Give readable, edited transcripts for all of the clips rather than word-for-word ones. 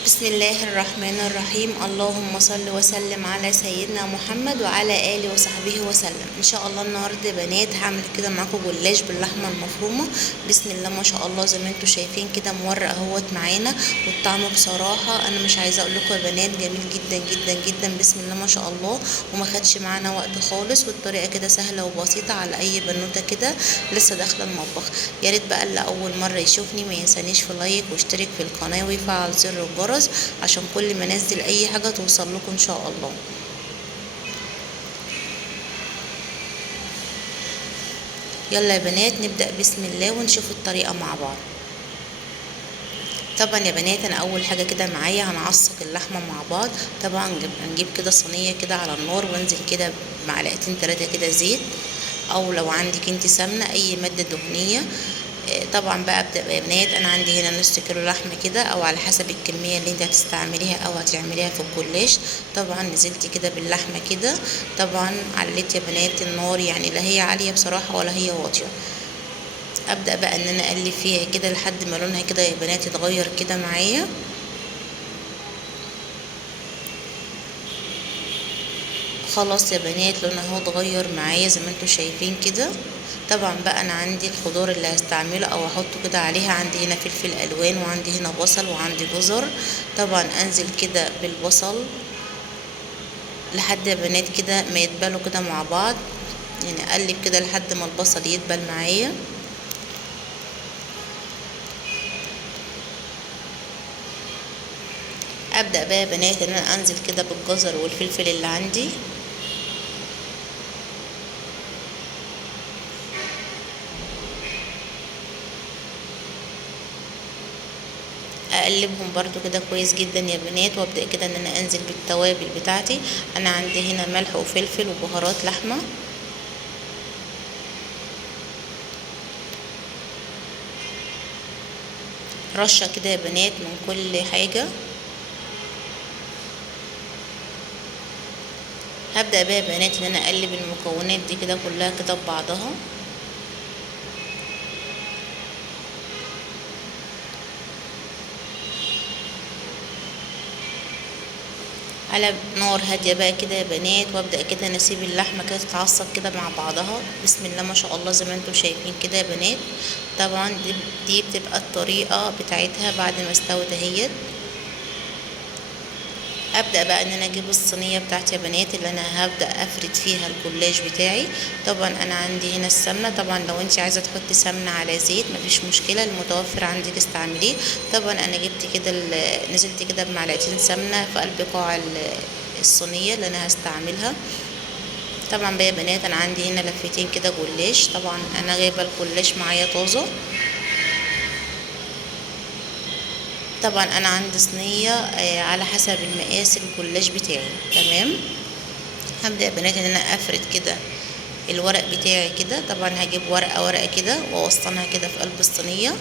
بسم الله الرحمن الرحيم. اللهم صل وسلم على سيدنا محمد وعلى آله وصحبه وسلم. ان شاء الله النهارده يا بنات هعمل كده معاكم جلاش باللحمه المفرومه. بسم الله ما شاء الله، زي ما انتم شايفين كده مورق اهوت معانا، والطعم بصراحه انا مش عايزه اقول لكم يا بنات جميل جدا جدا جدا. بسم الله ما شاء الله، وما خدش معانا وقت خالص، والطريقه كده سهله وبسيطه على اي بنوته كده لسه داخله المطبخ. يا ريت بقى اللي اول مره يشوفني ما ينسانيش في لايك واشترك في القناه ويفعل زر الجرس عشان كل ما انزل اي حاجه توصل لكم ان شاء الله. يلا يا بنات نبدا بسم الله ونشوف الطريقه مع بعض. طبعا يا بنات انا اول حاجه كده معايا هنعصق اللحمه مع بعض. طبعا هنجيب كده صينيه كده على النار، وانزل كده معلقتين 3 كده زيت، او لو عندك انت سمنه اي ماده دهنيه. طبعا بقى ابدا يا بنات، انا عندي هنا نص كيلو لحمه كده، او على حسب الكميه اللي انت هتستعمليها او هتعمليها في الجلاش. طبعا نزلت كده باللحمه كده. طبعا عليت يا بنات النار، يعني لا هي عاليه بصراحه ولا هي واطيه. ابدا بقى ان انا اقلب فيها كده لحد ما لونها كده يا بنات يتغير كده معايا. خلاص يا بنات لونها اهو اتغير معايا زي ما انتم شايفين كده. طبعا بقى انا عندي الخضار اللي هستعمله او احطه كده عليها، عندي هنا فلفل الوان، وعندي هنا بصل، وعندي جزر. طبعا انزل كده بالبصل لحد يا بنات كده ما يتبلوا كده مع بعض، يعني اقلب كده لحد ما البصل يدبل معايا. ابدا بقى يا بنات ان انا انزل كده بالجزر والفلفل اللي عندي، اقلبهم برضو كده كويس جدا يا بنات. وابدا كده ان انا انزل بالتوابل بتاعتي. انا عندي هنا ملح وفلفل وبهارات لحمه، رشه كده يا بنات من كل حاجه. هبدا بقى يا بنات ان انا اقلب المكونات دي كده كلها كده ببعضها. على نار هاديه بقى كده يا بنات، وابدا كده نسيب اللحمه كده تتعصب كده مع بعضها. بسم الله ما شاء الله، زي ما انتم شايفين كده يا بنات. طبعا دي بتبقى الطريقه بتاعتها بعد ما استوت اهيت. ابدا بقى ان انا اجيب الصينيه بتاعتي يا بنات اللي انا هبدا افرد فيها الجلاش بتاعي. طبعا انا عندي هنا السمنه، طبعا لو انت عايزه تحطي سمنه على زيت مفيش مشكله، المتوفر عندك استعمليه. طبعا انا جبت كده نزلت كده بمعلقتين سمنه في قلب قاع الصينيه اللي انا هستعملها. طبعا بقى يا بنات انا عندي هنا لفتين كده جلاش. طبعا انا جايبه الجلاش معايا طازه. طبعا انا عندي صينيه على حسب المقاس الجلاش بتاعي. تمام. هبدأ يا بنات ان انا افرد كده الورق بتاعي كده. طبعا هجيب ورقة ورقة كده واوسطنها كده في قلب الصينية.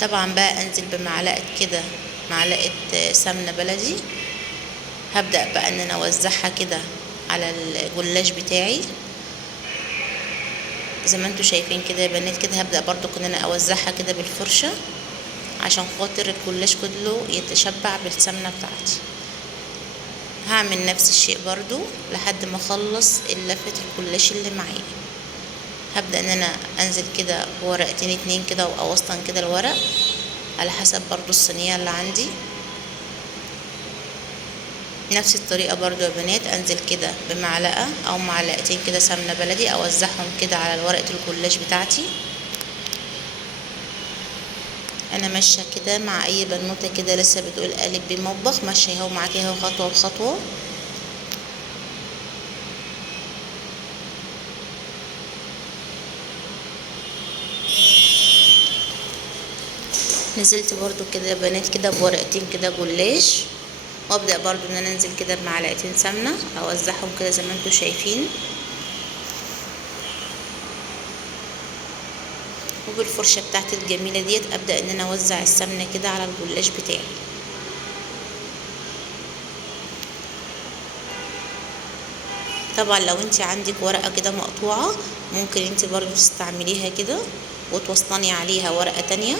طبعا بقى انزل بمعلقة كده، معلقة سمنة بلدي. هبدأ بقى ان انا اوزعها كده على الجلاش بتاعي زي ما انتوا شايفين كده يا بنات كده. هبدأ برضو ان انا اوزعها كده بالفرشة عشان خاطر الجلاش كله يتشبع بالسمنة بتاعتي. هعمل نفس الشيء برضو لحد ما اخلص لفة الجلاش اللي معايا. هبدأ ان انا انزل كده بورقتين 2 كده واوسطن كده الورق على حسب برضو الصينية اللي عندي. نفس الطريقة برضو يا بنات انزل كده بمعلقة او معلقتين كده سمنة بلدي، اوزعهم كده على ورقة الجلاش بتاعتي. انا ماشية كده مع اي بنوتة كده لسه بتقول قالب بمطبخ، ماشية اهو معاكي اهو خطوة بخطوة. نزلت برضو كده يا بنات كده بورقتين كده جلاش، وابدا برضو ان انا انزل كده بمعلقتين سمنه اوزعهم كده زي ما انتم شايفين. وبالفرشه بتاعتي الجميله ديت ابدا ان انا اوزع السمنه كده على الجلاش بتاعي. طبعا لو انت عندك ورقة كده مقطوعة ممكن انت برضو تستعمليها كده وتوسطني عليها ورقة تانية.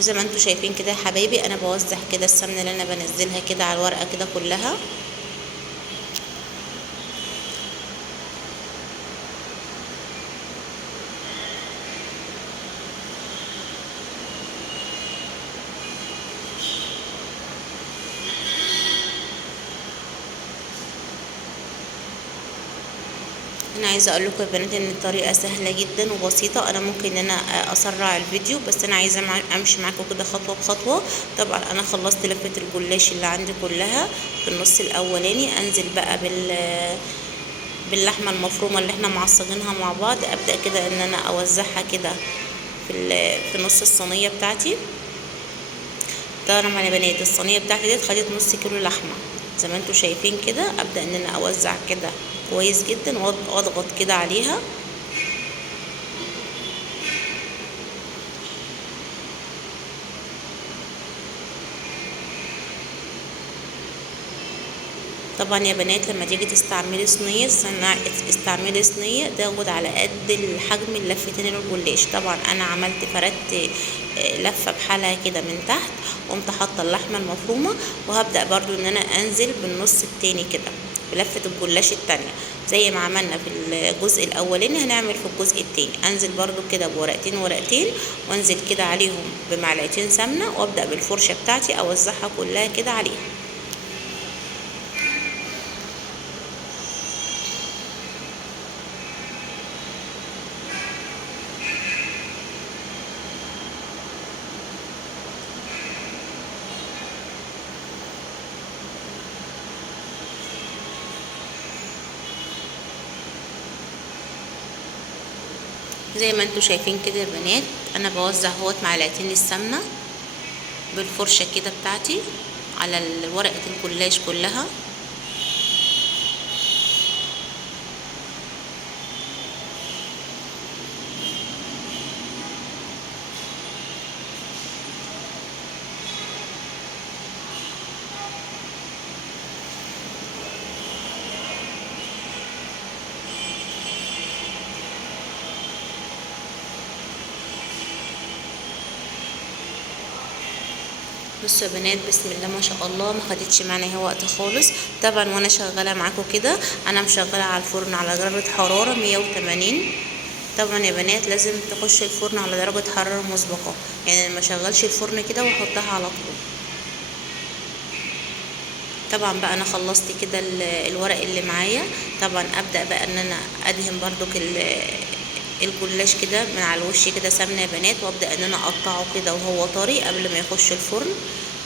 زي ما انتوا شايفين كده يا حبايبي انا بوزع كده السمنة اللي انا بنزلها كده على الورقة كده كلها. انا عايزه اقول لكم يا بنات ان الطريقه سهله جدا وبسيطه. انا ممكن ان انا اسرع الفيديو بس انا عايزه امشي معاكم كده خطوه بخطوه. طبعا انا خلصت لفه الجلاش اللي عندي كلها في النص الاولاني. انزل بقى باللحمه المفرومه اللي احنا معصجينها مع بعض. ابدا كده ان انا اوزعها كده في نص الصينيه بتاعتي. طبعا يا بنات الصينيه بتاعتي دي خدت نص كيلو لحمه زي ما انتوا شايفين كده. ابدا ان انا اوزع كده كويس جدا واضغط كده عليها. طبعا يا بنات لما تيجي تستعملي صينيه استعملي صينيه تاخد على قد الحجم اللفتين الجلاش. طبعا انا عملت فردت لفه بحالها كده من تحت قمت حاطه اللحمه المفرومه. وهبدا برضو ان انا انزل بالنص التاني كده بلفه الجلاش التانية زي ما عملنا في الجزء الاولاني هنعمل في الجزء التاني. انزل برضو كده بورقتين ورقتين وانزل كده عليهم بمعلقتين سمنه وابدا بالفرشه بتاعتي اوزعها كلها كده عليها. زي ما انتوا شايفين كده يا بنات انا بوزع اهوت معلقتين السمنه بالفرشه كده بتاعتي على ورقه الجلاش كلها. بصوا يا بنات بسم الله ما شاء الله ما خدتش معانا وقت خالص. طبعا وانا شغاله معاكم كده انا مشغله على الفرن على درجه حراره 180. طبعا يا بنات لازم تخش الفرن على درجه حراره مسبقه يعني ما اشغلش الفرن كده واحطها على طول. طبعا بقى انا خلصت كده الورق اللي معايا. طبعا ابدا بقى ان انا ادهن برضو الجلاش كده من على الوش كده سمنه يا بنات وابدا ان انا اقطعه كده وهو طري قبل ما يخش الفرن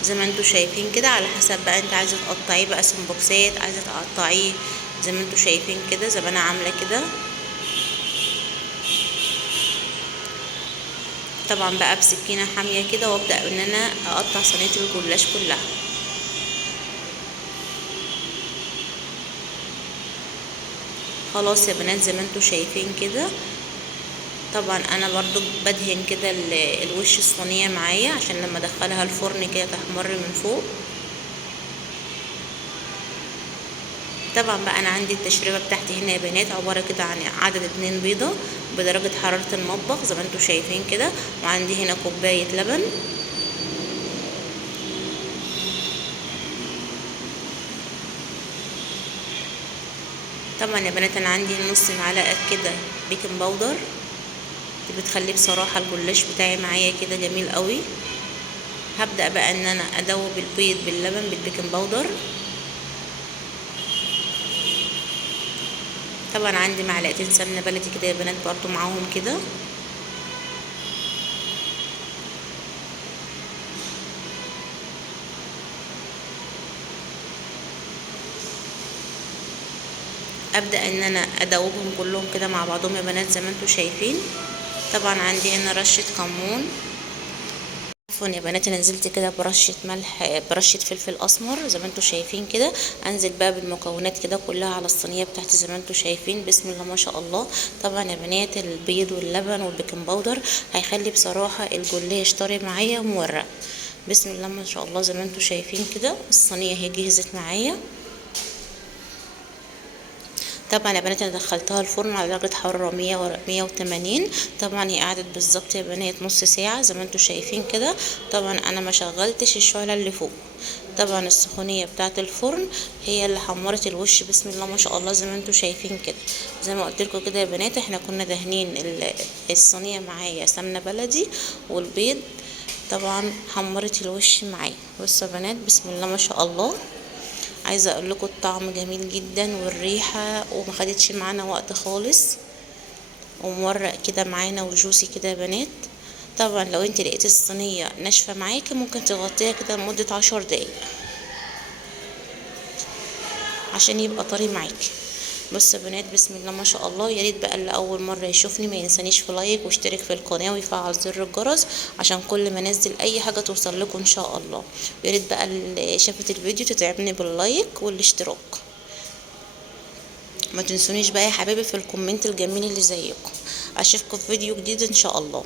زي ما انتوا شايفين كده. على حسب بقى انت عايزه تقطعيه بقى سمبوكسات عايزه تقطعيه زي ما انتوا شايفين كده زي ما انا عامله كده. طبعا بقى بسكينه حاميه كده وابدا ان انا اقطع صينيه الجلاش كلها. خلاص يا بنات زي ما انتوا شايفين كده. طبعا انا برضو بدهن كده الوش الصينيه معايا عشان لما ادخلها الفرن كده تحمر من فوق. طبعا بقى انا عندي التشريبه بتاعتي هنا يا بنات عباره كده عن عدد 2 بيضه بدرجه حراره المطبخ زي ما انتوا شايفين كده. وعندي هنا كوبايه لبن. طبعا يا بنات انا عندي نص معلقه كده بيكنج باودر. دي بتخلي بصراحه الجلاش بتاعي معايا كده جميل قوي. هبدا بقى ان انا ادوب البيض باللبن بالبيكنج باودر. طبعا عندي معلقتين سمنه بلدي كده يا بنات برضو معاهم كده. ابدا ان انا ادوبهم كلهم كده مع بعضهم يا بنات زي ما انتوا شايفين. طبعا عندي هنا رشه كمون عفوا يا بنات، انا نزلت كده برشه ملح، برشه فلفل اسمر زي ما انتم شايفين كده. انزل بقى بالمكونات كده كلها على الصينيه بتاعتي زي ما انتم شايفين. بسم الله ما شاء الله. طبعا يا بنات البيض واللبن والبيكنج باودر هيخلي بصراحه الجلاش طري معايا ومورق. بسم الله ما شاء الله. زي ما انتم شايفين كده الصينيه هي جهزت معايا. طبعا يا بنات انا دخلتها الفرن على درجه حراره 180. طبعا هي قعدت بالظبط يا بنات نص ساعه زي ما انتم شايفين كده. طبعا انا ما شغلتش الشعله اللي فوق. طبعا السخونيه بتاعه الفرن هي اللي حمرت الوش. بسم الله ما شاء الله. زي ما انتم شايفين كده، زي ما قلت لكم كده يا بنات، احنا كنا دهنين الصينيه معايا سمنه بلدي والبيض. طبعا حمرت الوش معايا. بصوا يا بنات بسم الله ما شاء الله. عايزه اقول لكم الطعم جميل جدا والريحه وما خدتش معانا وقت خالص، ومورق كده معانا وجوسي كده يا بنات. طبعا لو انت لقيت الصينيه ناشفه معاكي ممكن تغطيها كده لمده 10 دقايق عشان يبقى طري معاكي. بص يا بنات بسم الله ما شاء الله. يا ريت بقى اللي اول مره يشوفني ما ينسانيش في لايك واشترك في القناه ويفعل زر الجرس عشان كل ما انزل اي حاجه توصل لكم ان شاء الله. يا ريت بقى اللي شافت الفيديو تدعمني باللايك والاشتراك. ما تنسونيش بقى يا حبايبي في الكومنت الجميل اللي زيكم. اشوفكم في فيديو جديد ان شاء الله.